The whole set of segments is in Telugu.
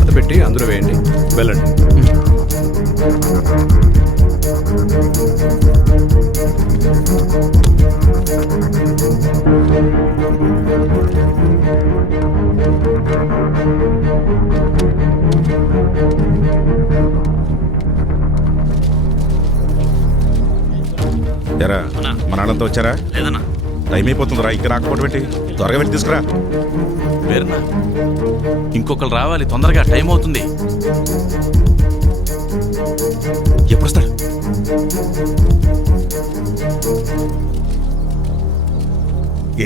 మడత పెట్టి అందులో వేయండి. వెళ్ళండి. ఎరా మన వాళ్ళంతా వచ్చారా? లేదన్నా. టైం అయిపోతుందిరా, ఇంకా రాకపోవడం ఏంటి? త్వరగా వెళ్ళి తీసుకురా. వేరన్నా, ఇంకొకరు రావాలి, తొందరగా టైం అవుతుంది. ఎప్పుడు వస్తాడు?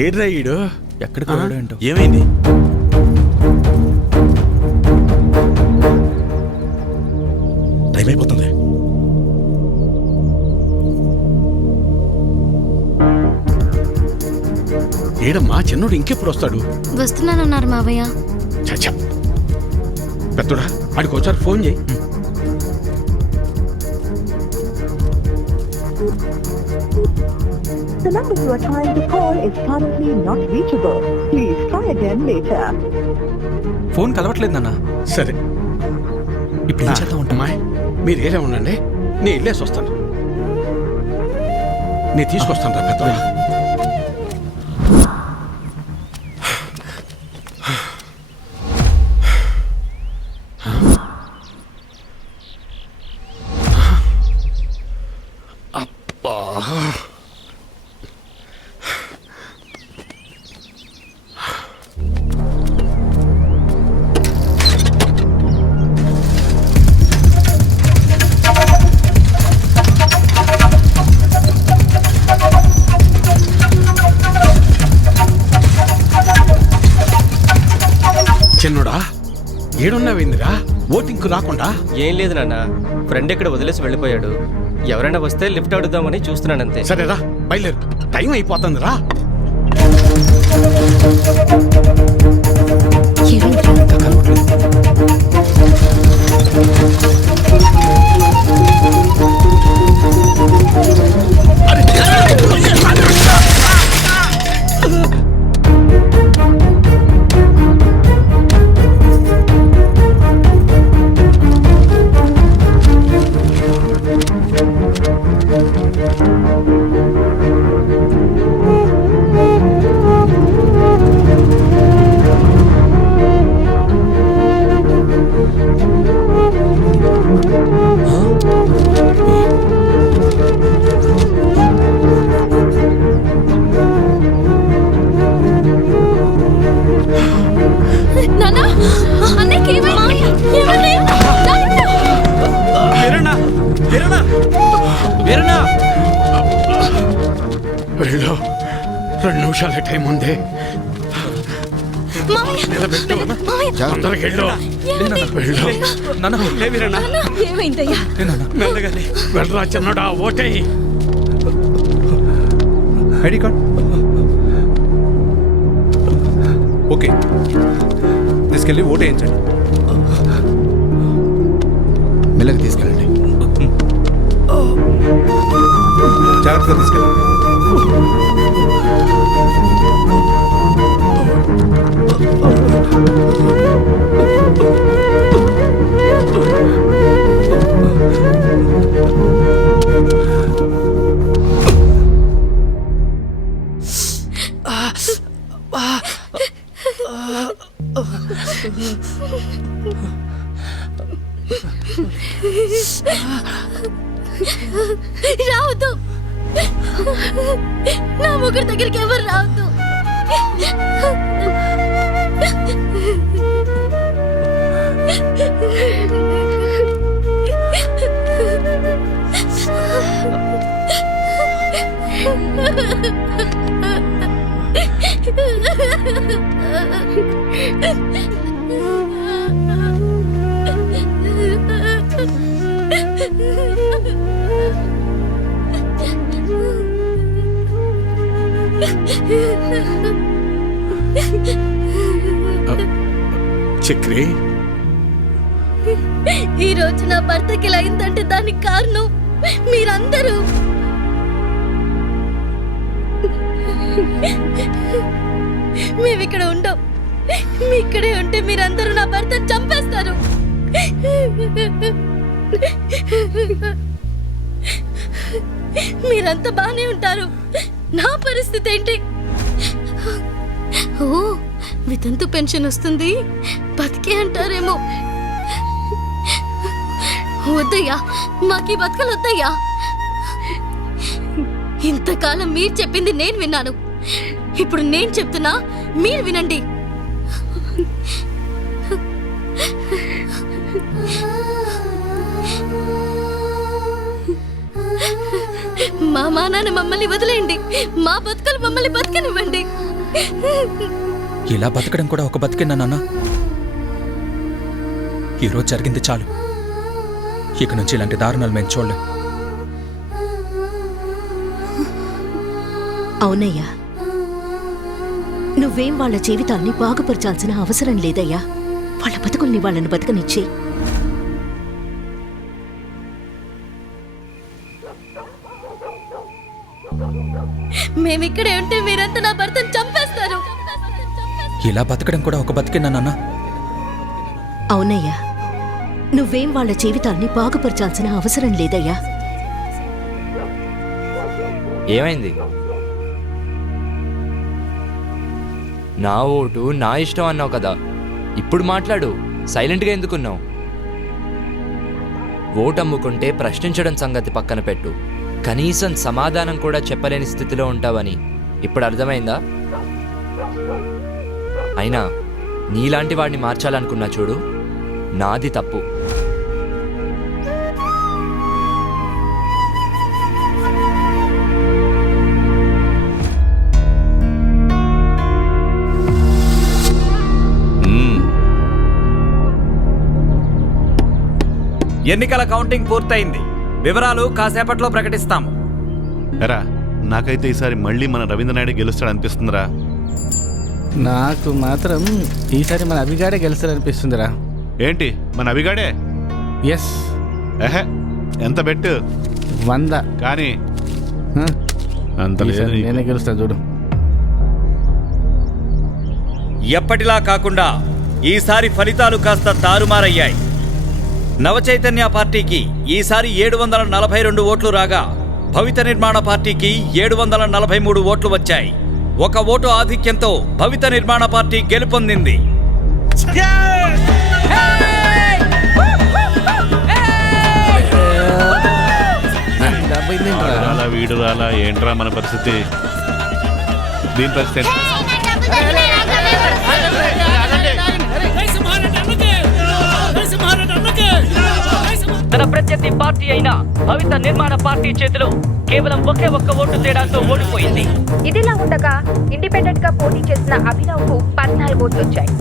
ఏడ్రా ఈడు? ఎక్కడికి వెళ్ళాడు ఏంటో. ఏమైంది? టైం అయిపోతుంది. ఏడమ్మా, చిన్నోడు ఇంకెప్పుడు వస్తాడు? వస్తున్నానన్నారు మావయ్య. చచ్చా, పెద్దోడా ఆడికి ఒకసారి ఫోన్ చేయి. The number you are trying to call is currently not reachable. Please try again later. Phone కలవట్లేదు నాన్న. సరే, ఇప్పుడు ఏం చేద్దాం ఉంటా? అమ్మాయి మీరు ఏరే ఉండండి, నేను వెళ్ళేసి వస్తాను. నేను తీసుకొస్తాను రా పెద్దోడా. చిన్నోడా ఏడున్నావేందిరా? ఓటింగ్కు రాకుండా? ఏం లేదు నాన్న, ఫ్రెండ్ ఇక్కడ వదిలేసి వెళ్ళిపోయాడు. ఎవరైనా వస్తే లిఫ్ట్ అడుగుదామని చూస్తున్నాను అంతే. సరేరా, బయలుదేరు, టైం అయిపోతుంది రా. వెళ్ళు, 2 నిమిషాలే టైం ఉంది. తొందరగా వెళ్ళు. వెళ్ళరా చిన్నడా, ఓటే. ఐడి కార్డ్ ఓకే, తీసుకెళ్ళి ఓటు వేయించండి. మెల్లగా తీసుకెళ్ళండి, జాగ్రత్తగా తీసుకెళ్ళండి. రావద్దు, నా ముగ్గురు దగ్గరికి ఎవరు రావద్దు. చక్రి, ఈ రోజు నా భర్తకి ఇలా అయిందంటే దానికి కారణం మీరందరూ. మేమిక్కడ ఉండం, మీ ఇక్కడే ఉంటే మీరందరూ నా భర్తను చంపేస్తారు. అంత బానే ఉంటారు, నా పరిస్థితి ఏంటి? ఓ, వితంతు పెన్షన్ వస్తుంది, బతికే అంటారేమో. వద్దయ్యా, మాకీ బతకలు వద్దయ్యా. ఇంతకాలం మీరు చెప్పింది నేను విన్నాను, ఇప్పుడు నేను చెప్తున్నా, మీరు వినండి. మా నాన్న మమ్మల్ని వదిలేయండి, మా బతుకలు మమ్మల్ని బతకనివ్వండి. ఇలా బతకడం కూడా ఒక బతికేనా నాన్న? ఈరోజు జరిగింది చాలు, ఇక నుంచి ఇలాంటి దారుణాలు మేము చూడలేం. అవునయ్యా, నువ్వేం వాళ్ళ జీవితాల్ని బాగుపరచాల్సిన అవసరం లేదయ్యా. వాళ్ళ బతుకుల్ని వాళ్ళని బతకనిచ్చి. మేమిక్కడే ఉంటే మీరంతా నా భర్తను చంపేస్తారు. ఇలా బతకడం కూడా ఒక బతికేనా నాన్న? అవునయ్యా, నువ్వేం వాళ్ళ జీవితాల్ని బాగుపరచాల్సిన అవసరం లేదయ్యా. ఏమైంది? నా ఓటు నా ఇష్టం అన్నావు కదా, ఇప్పుడు మాట్లాడు. సైలెంట్గా ఎందుకున్నావు? ఓటు అమ్ముకుంటే ప్రశ్నించడం సంగతి పక్కన పెట్టు, కనీసం సమాధానం కూడా చెప్పలేని స్థితిలో ఉంటావని ఇప్పుడు అర్థమైందా? అయినా నీలాంటి వాడిని మార్చాలనుకున్నా చూడు, నాది తప్పు. ఎన్నికల కౌంటింగ్ పూర్తయింది, వివరాలు కాసేపట్లో ప్రకటిస్తాము. ఎరా, నాకైతే ఈసారి మళ్ళీ మన రవీంద్రనాయుడు గెలుస్తాడు అనిపిస్తుందిరా. నాకు మాత్రం ఈసారి మన అభిగాడే గెలుస్తారనిపిస్తుందిరా. ఏంటి మన అభిగాడే? ఎస్. ఎహే, ఎంత బెట్టు? 100. కానీ అంత లేదు నీకు. నేనే గెలుస్తా చూడు. ఎప్పటిలా కాకుండా ఈసారి ఫలితాలు కాస్త తారుమారయ్యాయి. నవచైతన్య పార్టీకి ఈసారి 742 ఓట్లు రాగా, భవిత నిర్మాణ పార్టీకి 743 ఓట్లు వచ్చాయి. ఒక ఓటు ఆధిక్యంతో భవిత నిర్మాణ పార్టీ గెలుపొందింది. రాలా వీడు రాలా, ఏంట్రా మన పరిస్థితి? దీని పరిస్థితి తన ప్రత్యర్థి పార్టీ అయిన భవిత నిర్మాణ పార్టీ చేతిలో కేవలం ఒకే ఒక్క ఓటు తేడాతో ఓడిపోయింది. ఇదిలా ఉండగా ఇండిపెండెంట్ గా పోటీ చేసిన అభినవ్ కు 14 ఓట్లు వచ్చాయి.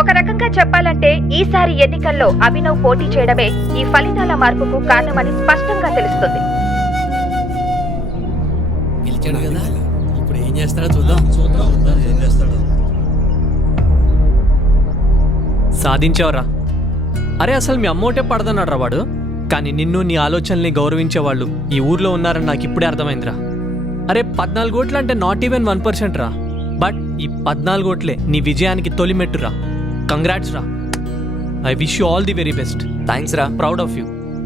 ఒక రకంగా చెప్పాలంటే ఈసారి ఎన్నికల్లో అభినవ్ పోటీ చేయడమే ఈ ఫలితాల మార్పుకు కారణమని స్పష్టంగా తెలుస్తుంది. సాధించావురా. అరే, అసలు మీ అమ్మోటే పడదన్నాడు రా వాడు. కానీ నిన్ను, నీ ఆలోచనల్ని గౌరవించేవాళ్ళు ఈ ఊర్లో ఉన్నారని నాకు ఇప్పుడే అర్థమైందిరా. అరే, 14 ఓట్లు అంటే నాట్ ఈవెన్ 1% రా. బట్ ఈ 14 ఓట్లే నీ విజయానికి తొలిమెట్టురా. కంగ్రాట్స్ రా. I wish you all the very best. Thanks రా. Proud of you.